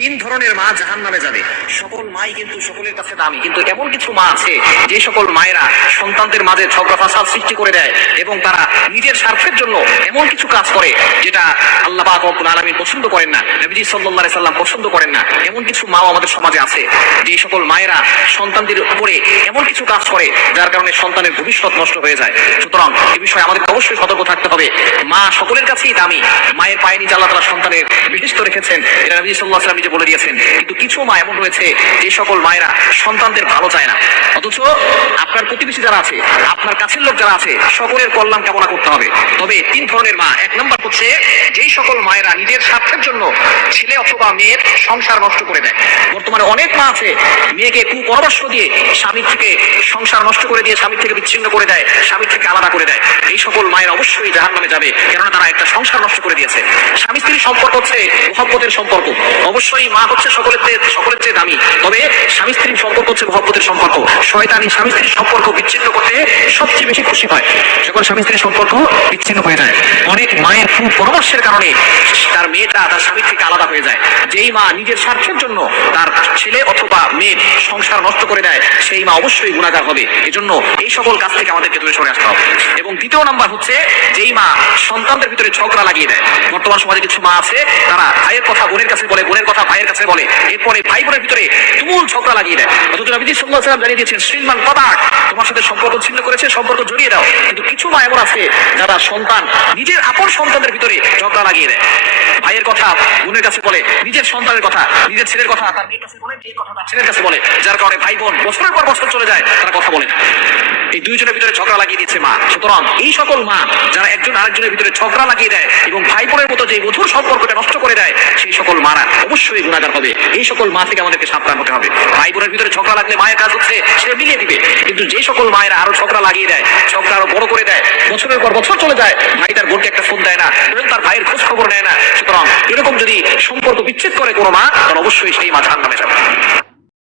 তিন ধরনের মা জাহান্নামে যাবে। সকল মাই কিন্তু সকলের কাছে দামি, কিন্তু এমন কিছু মা আছে যে সকল মায়েরা সন্তানদের মাঝে ঝগড়া ফাসাদ সৃষ্টি করে দেয় এবং তারা নিজের স্বার্থের জন্য এমন কিছু কাজ করে যেটা আল্লাহ পাক রব্বুল আলামিন পছন্দ করেন না, নবীজি সাল্লাল্লাহু আলাইহি সাল্লাম পছন্দ করেন না। এমন কিছু মাও আমাদের সমাজে আছে যে সকল মায়েরা সন্তানদের উপরে এমন কিছু কাজ করে যার কারণে সন্তানের ভবিষ্যৎ নষ্ট হয়ে যায়। সুতরাং এই বিষয়ে আমাদের অবশ্যই সতর্ক থাকতে হবে। মা সকলের কাছেই দামি, মায়ের পায়ে নিচে আল্লাহ তাআলা সন্তানের বেহেশত রেখেছেন, এটা নবী সাল্লাল্লাহু আলাইহি ওয়াসাল্লাম নিজে বলে দিয়েছেন। কিন্তু কিছু মা এমন রয়েছে যে সকল মায়েরা সন্তানদের ভালো চায় না, অথচ আপনার প্রতিবেশী যারা আছে, আপনার কাছের লোক যারা আছে, সকলের কল্যাণ কামনা করতে হবে। তবে তিন ধরনের মা, এক নম্বর হচ্ছে যেই সকল মায়েরা নিজের স্বার্থের জন্য ছেলে অথবা মেয়ের সংসার নষ্ট করে দেয়। বর্তমানে অনেক মা আছে মেয়েকে কুপরামর্শ দিয়ে স্বামীর থেকে সংসার নষ্ট করে দিয়ে স্বামীর থেকে বিচ্ছিন্ন করে দেয়, স্বামীর থেকে আলাদা করে দেয়। এই সকল মায়ের অবশ্যই জাহান্নামে যাবে, কেননা তারা একটা সংসার নষ্ট করে দিয়েছে। স্বামী স্ত্রীর সম্পর্ক হচ্ছে মহব্বতের সম্পর্ক, অবশ্যই মা হচ্ছে সকলের চেয়ে দামি, তবে স্বামী স্ত্রীর সম্পর্ক হচ্ছে মহব্বতের সম্পর্ক। শয়তানি স্বামী স্ত্রীর সম্পর্ক বিচ্ছিন্ন করতে সবচেয়ে বেশি খুশি হয় যখন স্বামী স্ত্রীর সম্পর্ক বিচ্ছিন্ন হয়ে যায়। অনেক মায়ের কুপরামর্শের কারণে তার মেয়েটা তার স্বামীর থেকে আলাদা হয়ে যায়। যেই মা নিজের স্বার্থের জন্য তার ছেলে অথবা মেয়ের সংসার নষ্ট করে দেয়, সেই মা অবশ্যই গুনাহগার হবে। এজন্য এই সকল কাজ থেকে আমাদেরকে দূরে সরে আসতে হবে। এবং দ্বিতীয় নাম্বার হচ্ছে যেই মা সন্তানদের ভিতরে ঝগড়া লাগিয়ে দেয়। বর্তমান সমাজে কিছু মা আছে তারা ভাইয়ের কথা বোনের কাছে বলে, বোনের কথা ভাইয়ের কাছে বলে, এরপরে ভাই বোনের ভিতরে তুমুল ঝগড়া লাগিয়ে দেয়। অথচ নবীজি সাল্লাল্লাহু আলাইহি ওয়াসাল্লাম জানিয়ে দিয়েছেন, শ্রীমান তালাক, তোমার সাথে সম্পর্ক ছিন্ন করেছে, সম্পর্ক জড়িয়ে দাও। কিন্তু কিছু মা এমন আছে যারা সন্তান, নিজের আপন সন্তানদের ভিতরে ঝগড়া লাগিয়ে দেয়। ভাইয়ের কথা বোনের কাছে বলে, নিজের সন্তানের কথা নিজের ছেলের কথা তার মেয়ের কাছে বলে, মেয়ের কথা তার ছেলের কাছে বলে, যার কারণে ভাই বোন বছরের পর বছর চলে যায়, তারা কথা বলে না। এই দুইজনের ভিতরে ঝগড়া লাগিয়ে দিচ্ছে মা। সুতরাং এই সকল মা যারা একজন আরেকজনের ভিতরে ঝগড়া লাগিয়ে দেয় এবং ভাই বোনের মতো যে মধুর সম্পর্কটা নষ্ট করে দেয়, সেই সকল মারা অবশ্যই গুনাহগার হবে। এই সকল মা থেকে আমাদেরকে সাবধান হতে হবে। ভাই বোনের ভিতরে ঝগড়া লাগলে মায়ের কাজ হচ্ছে সে মিলিয়ে দিবে, কিন্তু যে সকল মায়েরা আরো ঝগড়া লাগিয়ে দেয়, ঝগড়া আরো বড় করে দেয়, বছরের পর বছর চলে যায়, ভাই তার বোনকে একটা ফোন দেয় না এবং তার ভাইয়ের খোঁজ খবর নেয় না, সুতরাং এরকম যদি সম্পর্ক বিচ্ছেদ করে কোনো মা, তাহলে অবশ্যই সেই মা জাহান্নামে যাবে।